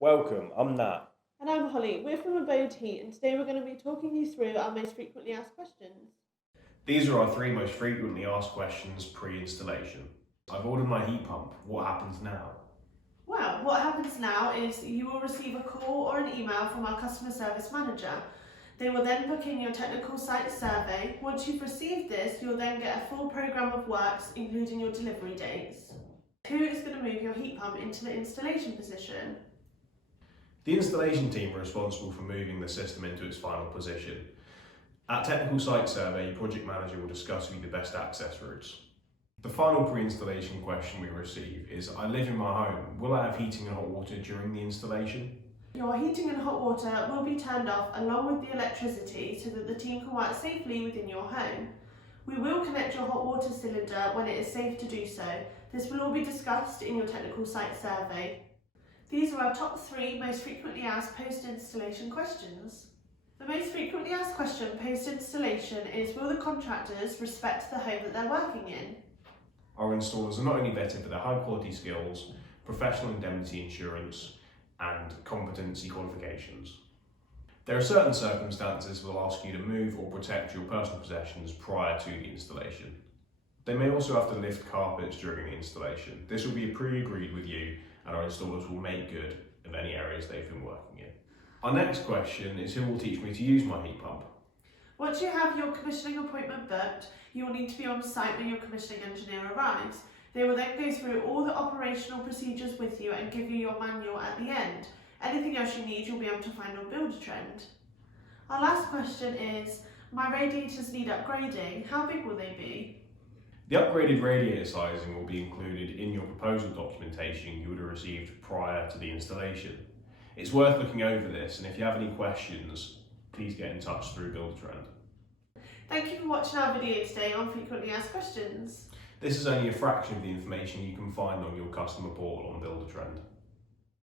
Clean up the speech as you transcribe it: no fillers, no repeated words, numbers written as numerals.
Welcome, I'm Nat. And I'm Holly. We're from Abode Heat, and today we're going to be talking you through our most frequently asked questions. These are our three most frequently asked questions pre-installation. I've ordered my heat pump. What happens now? Well, what happens now is you will receive a call or an email from our customer service manager. They will then book in your technical site survey. Once you've received this, you'll then get a full programme of works, including your delivery dates. Who is going to move your heat pump into the installation position? The installation team are responsible for moving the system into its final position. At technical site survey, your project manager will discuss with you the best access routes. The final pre-installation question we receive is, I live in my home, will I have heating and hot water during the installation? Your heating and hot water will be turned off along with the electricity so that the team can work safely within your home. We will connect your hot water cylinder when it is safe to do so. This will all be discussed in your technical site survey. These are our top 3 most frequently asked post-installation questions. The most frequently asked question post-installation is, will the contractors respect the home that they're working in? Our installers are not only vetted for their high quality skills, professional indemnity insurance, and competency qualifications. There are certain circumstances that will ask you to move or protect your personal possessions prior to the installation. They may also have to lift carpets during the installation. This will be pre-agreed with you, and our installers will make good of any areas they've been working in. Our next question is, who will teach me to use my heat pump? Once you have your commissioning appointment booked, you will need to be on site when your commissioning engineer arrives. They will then go through all the operational procedures with you and give you your manual at the end. Anything else you need, you'll be able to find on Buildertrend. Our last question is, my radiators need upgrading. How big will they be? The upgraded radiator sizing will be included in your proposal documentation you would have received prior to the installation. It's worth looking over this, and if you have any questions, please get in touch through Buildertrend. Thank you for watching our video today on frequently asked questions. This is only a fraction of the information you can find on your customer portal on Buildertrend.